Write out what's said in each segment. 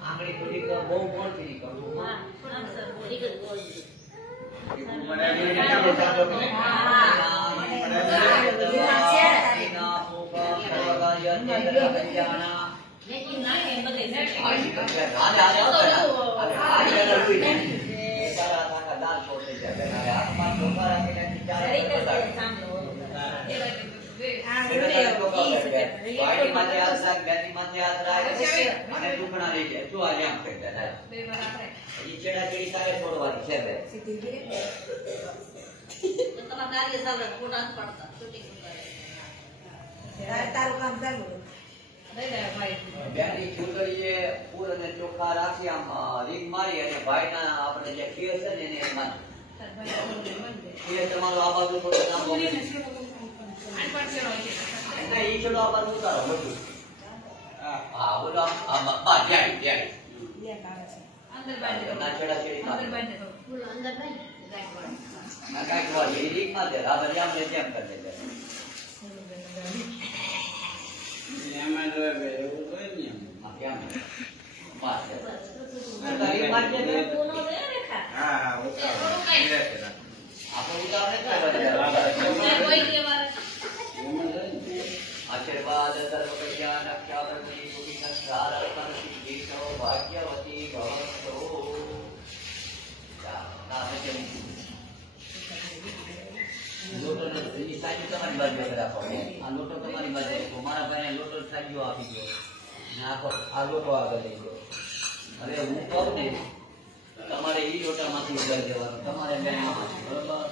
આંગળી થોડીક બહુ મોટી નીકળવું. હા સર થોડીક જ બોલજો. ચોખા રાખી આમ રીંગ મારી અને ભાઈ ના આપણે જે ખીર છે ને એને તમારો આ બાજુ થોડો લાંબો ઈ છોડો આ બાજુ ઉતારો બધું. હા બોલો બા જાડી અંદર બાંધો ના છેડા છેડી અંદર બાંધો બોલો અંદર બાંધો ના કાઈ વાત એ રીત માં દે આ બજામ ને જેમ કરી દે એમાં જો એવું કોઈ નહીં આ કેમ બસ તારી માં જે કોનો દે રેખા હા હા ઉતારો આપણે ઉતારો ને કોઈ કેવા आशीर्वाद सर्व कल्याण ख्याति मुनि संसार अर्पण सिद्धि सौभाग्यवती भवतो लोटो ની સાઈડ તમારી બાજુ રાખો આ લોટો તમારી બાજુ રાખો મારા ભાઈને લોટો સાઈડો આપી દો ને આ લોટો આગળ લઈ લો હવે હું કહું ને તમારે ઈ લોટામાંથી ઉગાડી દેવાનો તમારે બેનમાંથી બરોબર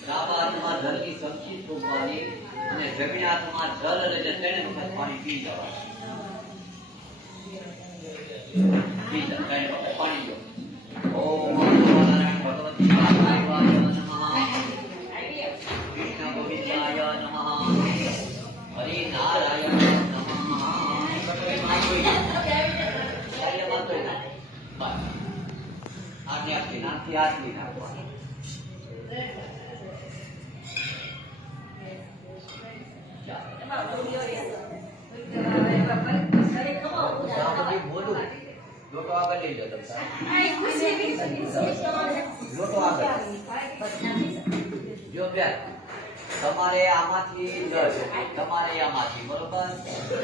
ડાબા હાથમાં જળની ચમચી થોપવાની અને જમણી હાથમાં જળ એટલે તેને વખત પાણી પી જવાનું પાણી લો ઓમ નારાયણ ભગવતી વાસુદેવાય નમઃ કૃષ્ણ ગોવિંદાય નમઃ હરિ નારાયણ નમઃ આટલી નાખવાની लोटो आगे ले लो लोटो आगे जो प्यार તમારે આમાંથી જજ તમારે આમાંથી બરોબર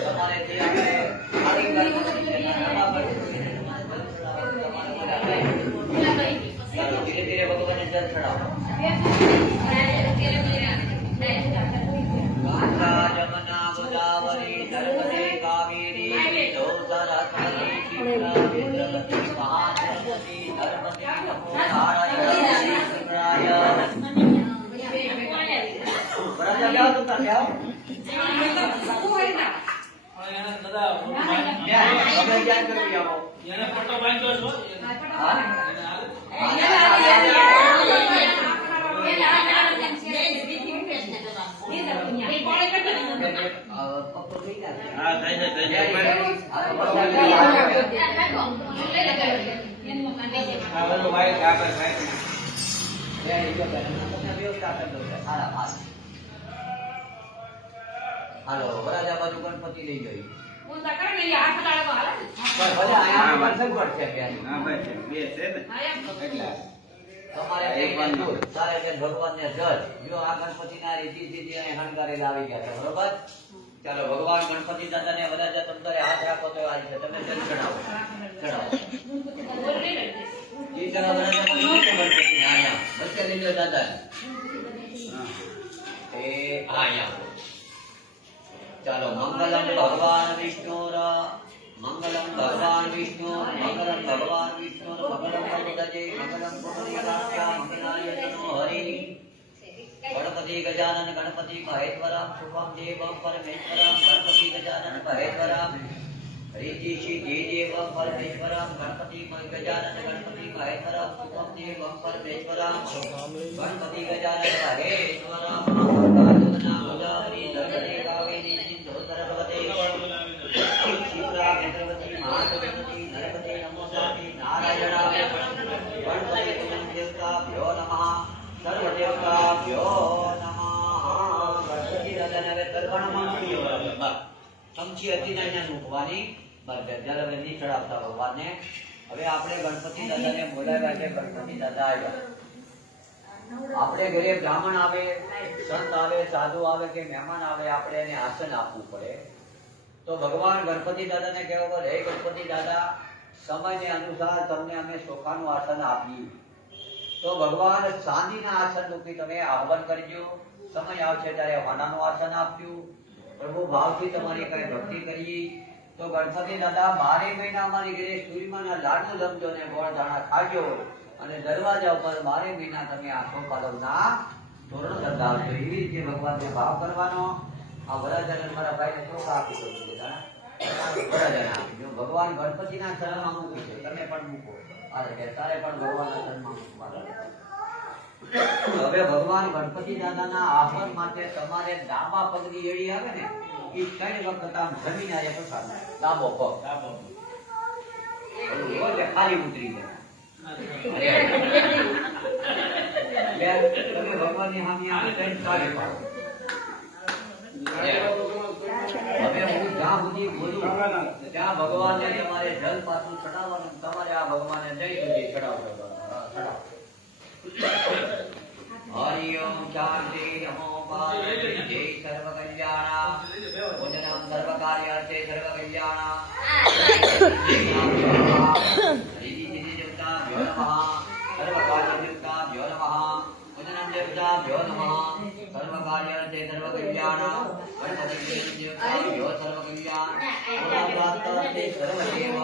તમારે જે આપણે આડી ધીરે ધીરે ભગવાનને જલ ચડાવો ગંગા જમના ગોદાવરી નર્મદે કાવેરી સરસ્વતી શિવા વિદ્રવતી મહાનર્મદી નર્મદે નમો નારાયણ શિવાય બરાબર જાવ તો જાવ એને દાદા આપણે ધ્યાન કરી આવો એને ફોટો બાંધો છો હા હાલો વરાજા બાજુ ગણપતિ લઈ ગઈ ભગવાન ને જજ જો આ ગણપતિ ના રીતિ હણગારે લાવી ગયા છે બરોબર ચાલો ભગવાન ગણપતિ દાદા ને વરાજા તંત્રે હાથ રાખો તો આ રીતે તમે જલ ચડાવો ઈ ચડાવો બચ્ચે લઈ લો દાદા એ આયા ચાલો મંગલમ ભગવાન વિષ્ણુર મંગલમ ભગવાન વિષ્ણુ મંગલમ ભગવાન વિષ્ણુ મંગલમ ભગવતે મંગલમ પુણ્યદાસ્યા મંગલાય તનો હરિ ગણપતિ ગજાનન ગણપતિ મહેશ્વરમ શુભમ દેવમ પરમેશ્વરમ ગણપતિ ગજાનન મહેશ્વરમ રીતિ સિદ્ધિ દેવમ પરમેશ્વરમ ગણપતિ ગજાનન ગણપતિ મહેશ્વરમ શુભમ દેવમ પરમેશ્વરમ ગણપતિ ગજાનન મહેશ્વરમ મંગલાય ગોદાવરી નર્મદે કાવેરી સિંધુ સરસ્વતી શિવા વિદ્રવતી મહાગણપતિ નર્મદે નમોસ્તુતે નારાયણાય ગણપતિ દેવતાભ્યો નમઃ સર્વદેવતાભ્યો નમઃ ગણપતિ રાજાને હવે તર્પણમાં ચમચી હતી ત્યાં મૂકવાની. બરાબર જ્યારે હવે નહીં ચડાવતા ભગવાનને. હવે આપણે ગણપતિ દાદાને બોલાવ્યા છે. ગણપતિ દાદા આવ્યા. આપણે ઘરે બ્રાહ્મણ આવે, સંત આવે, સાધુ આવે કે મહેમાન આવે, આપણે એને આસન આપવું પડે. તો ભગવાન ગણપતિ દાદાને કહેવા પડે, હે ગણપતિ દાદા, સમયને અનુસાર તમને અમે ચોખાનું આસન આપ્યું. તો ભગવાન ચાંદીના આસન મૂકી તમે આહ્વાન કરજો. સમય આવશે ત્યારે વાનાનું આસન આપ્યું. પ્રભુ ભાવથી તમારી કઈ ભક્તિ કરી. તો ગણપતિ દાદા 12 મહિના અમારી ઘરે સૂર્યમાના લાડુ જમજો ને ગોળ દાણા ખાજો. અને દરવાજા ઉપર 12 મહિના તમે આ સોપાલવના તોરણ બંધાવજો. એવી રીતે ભગવાનને ભાવ કરવાનો. આ વરદાન મારા ભાઈને ચોખા આપી દો. વરદાન આપજો. ભગવાન ગણપતિના ચરણમાં મૂકી છે. તમે પણ મૂકો. તારે પણ ભગવાનના ચરણમાં મૂકવાના. હવે ભગવાન ગણપતિ દાદાના આહ્વાન માટે તમારે ડાબા પગની એડી આવે ને, એ 3 વખત આમ જમીન આવે પ્રસાદ. ડાબો પગ ખાલી ઉતરી જાય. તમે ભગવાનની સામે આમ 3 ચાલે પાડો. હવે હું જ્યાં સુધી બોલું ત્યાં ભગવાનને તમારે જલ પાછું ચડાવવાનું. તમારે આ ભગવાનને જય સુધી ચડાવજો. હરિ ઓમ શાંતિ નમો પાર્વતી જય સર્વ કલ્યાણ ભોજનમ સર્વ કાર્યાર્થે સર્વ કલ્યાણ હરિ દેવતા ભ્યો નમઃ સર્વ કાર્ય દેવતા ભ્યો નમઃ ભોજનમ દેવતા ભ્યો નમઃ સર્વ કાર્યાર્થે સર્વ કલ્યાણ ગણપતિ દેવતા ભ્યો સર્વ કલ્યાણ પ્રાપ્તવર્તે સર્વ દેવમ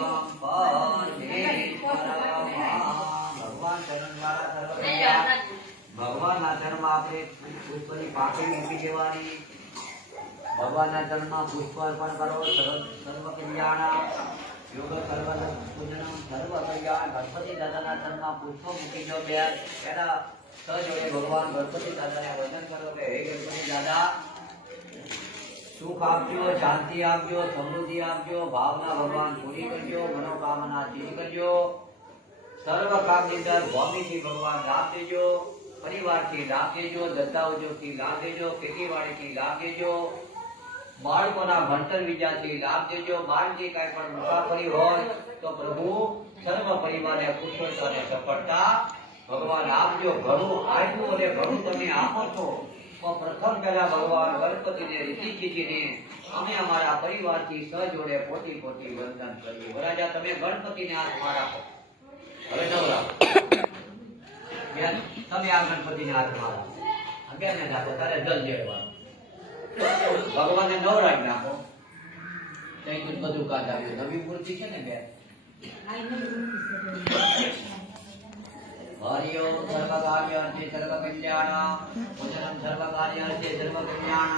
ભગવાન ચરણ દ્વારા સર્વ કલ્યાણ. ભગવાનના ચરણમાં આપણે પુષ્પની પાકડી મૂકી દેવાની. ભગવાનના ચરણમાં પુષ્પ અર્પણ કરો. સર્વ કલ્યાણ યોગ સર્વ પૂજનમ સર્વ કલ્યાણ. ગણપતિ દાદાના ચરણમાં પુષ્પ મૂકી દો. એના સજોડે ભગવાન ગણપતિ દાદાને વંદન કરો કે હે ગણપતિ દાદા, સુખ આપજો, શાંતિ આપજો, સમૃદ્ધિ આપજો, ભાવના ભગવાન પૂરી કરજો, મનોકામના સિદ્ધ કરજો. સર્વ કામની અંદર ભૌમિકથી ભગવાન લાભ દેજો. પરિવારથી લાભ દેજો. ધંધા ઉદ્યોગથી લાભ દેજો. ખેતીવાડીથી લાભ દેજો. બાળકોના ભણતર વિદ્યાથી લાભ દેજો. બાળકી કઈ પણ મુસાફરી હોય તો પ્રભુ સર્વ પરિવારને કુશળતા અને સફળતા ભગવાન આપજો. ઘણું આપ્યું અને ઘણું તમે આપો છો. તો પ્રથમ પહેલા ભગવાન ગણપતિને રીતિ કીધીને અમે અમારા પરિવારથી સહજોડે પોતી પોતી વંદન કરીએ. વરાજા તમે ગણપતિને હાથમાં રાખો. હવે નવરા તમે આ ગણપતિને હાથમાં રાખો. અગિયારને રાખો. તારે જલ દેવાનું. ભગવાનને નવરા જ નાખો. કઈ બધું કાજ આવ્યું. નવી મૂર્તિ છે ને બે. હરિ ઓમ સર્વ કાર્યાર્થે સર્વ કલ્યાણ ભોજનમ સર્વ કાર્યાર્થે સર્વ કલ્યાણ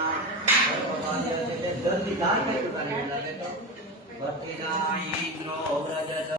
સર્વ કાર્યાર્થે જલ્દી દાન કઈ ઉતારી લાગે તો ભક્તિના ઇન્દ્રો વ્રજ